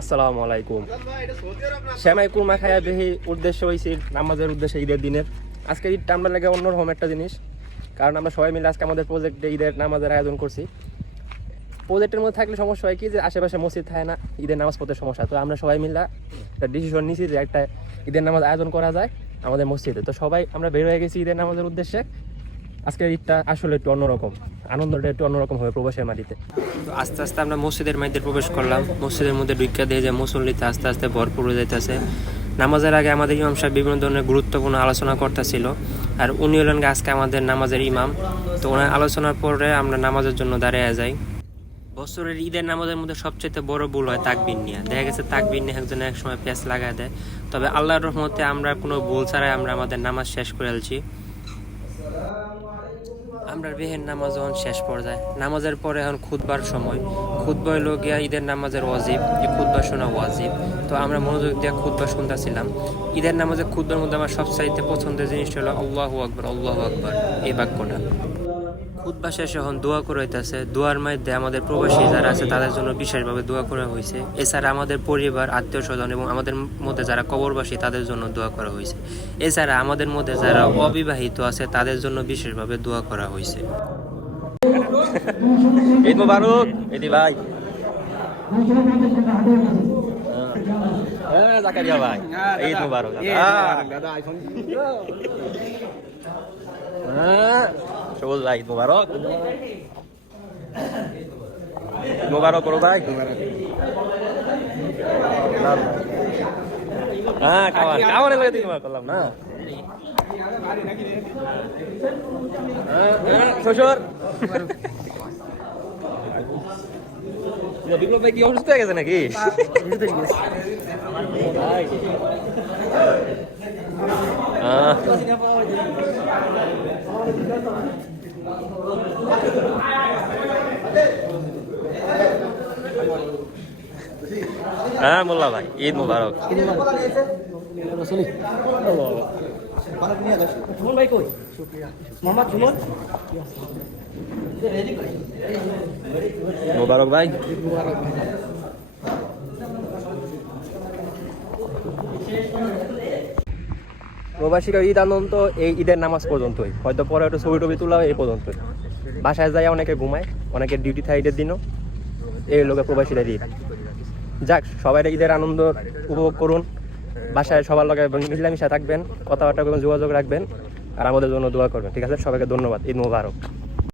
আসসালামু আলাইকুম। শ্যামাই কুরমা খায়া বেহি উদ্দেশ্য হয়েছি নামাজের উদ্দেশ্যে ঈদের দিনের। আজকে ঈদটা আমরা লাগে অন্যরকম একটা জিনিস, কারণ আমরা সবাই মিলে আজকে আমাদের প্রজেক্টে ঈদের নামাজের আয়োজন করছি। প্রজেক্টের মধ্যে থাকলে সমস্যা হয় কি যে আশেপাশে মসজিদ থাকে না, ঈদের নামাজ পড়তে সমস্যা তো আমরা সবাই মিলে একটা ডিসিশন নিয়েছি যে একটা ঈদের নামাজ আয়োজন করা যায় আমাদের মসজিদে। তো সবাই আমরা বের হয়ে গেছি ঈদের নামাজের উদ্দেশ্যে। আজকের ঈদটা আসলে একটু অন্যরকম। আনন্দটা একটু অন্যরকম হবে প্রবাসের মাটিতে। আস্তে আস্তে আমরা মসজিদের মধ্যে প্রবেশ করলাম। মসজিদের মধ্যে ঢুকিয়া দিয়ে যে মুসল্লিতে আস্তে আস্তে ভরপুর হয়ে যাইতেছে। নামাজের আগে আমাদের ইমাম সাহেব বিভিন্ন ধরনের গুরুত্বপূর্ণ আলোচনা করতেছিল। আর উনি হলেন আজকে আমাদের নামাজের ইমাম। তো ওনার আলোচনার পরে আমরা নামাজের জন্য দাঁড়িয়ে যাই। বছরের ঈদের নামাজের মধ্যে সবচেয়ে বড় ভুল হয় তাকবির নিয়ে। দেখা গেছে তাকবিন নিয়ে একজন এক সময় পেঁচ লাগায় দেয়। তবে আল্লাহর রহমতে আমরা কোনো ভুল ছাড়াই আমরা আমাদের নামাজ শেষ করে ফেলছি আমরা বিহের নামাজ এখন শেষ পর্যায়ে। নামাজের পরে এখন খুদবার সময়। খুদবা লোক গিয়া ঈদের নামাজের ওয়াজিব এই খুদবা শোনা ওয়াজিব। তো আমরা মনোযোগ দিয়ে খুদবা শুনতেছিলাম। ঈদের নামাজের খুদবার মধ্যে আমার সবচাইতে পছন্দের জিনিসটা হলো আল্লাহ আকবর আল্লাহ আকবর, এই বাক্যটা। খুদবা শেষে এখন দোয়া করে হইতেছে দোয়ার মধ্যে আমাদের প্রবাসী যারা আছে তাদের জন্য বিশেষভাবে দোয়া করা হয়েছে। এছাড়া আমাদের পরিবার আত্মীয় স্বজন এবং আমাদের মধ্যে যারা কবরবাসী তাদের জন্য দোয়া করা হয়েছে। এছাড়া আমাদের মধ্যে যারা অবিবাহিত আছে তাদের জন্য বিশেষভাবে দোয়া করা হয়েছে। ঈদ মুবারক। ইদি ভাই। জাকারিয়া ভাই। ঈদ মুবারক হ্যাঁ সবুজ ভাই মুবারক মুবারক করো ভাই হ্যাঁ খাওয়া খাওয়ার লাগে দিন করলাম না হ্যাঁ, হ্যাঁ, শ্বশুর বিপ্লব ভাই কি অসুস্থ হয়ে গেছে নাকি আহ, হ্যাঁ মোল্লা ভাই ঈদ মুবারক। সুমন ভাই। প্রবাসীরা ঈদ আনন্দ, এই ঈদের নামাজ পর্যন্তই। হয়তো পরে একটু ছবি টবি তোলা এই পর্যন্তই। বাসায় যায় অনেকে ঘুমায়, অনেকে ডিউটি থাকে ঈদের দিনও। এই লোকে প্রবাসীরা ঈদ। যাক, সবাই ঈদের আনন্দ উপভোগ করুন। বাসায় সবার লগে মিলামিশা থাকবেন, কথাবার্তা করবেন, যোগাযোগ রাখবেন। আর আমাদের জন্য দোয়া করবেন, ঠিক আছে? সবাইকে ধন্যবাদ, ঈদ মুবারক।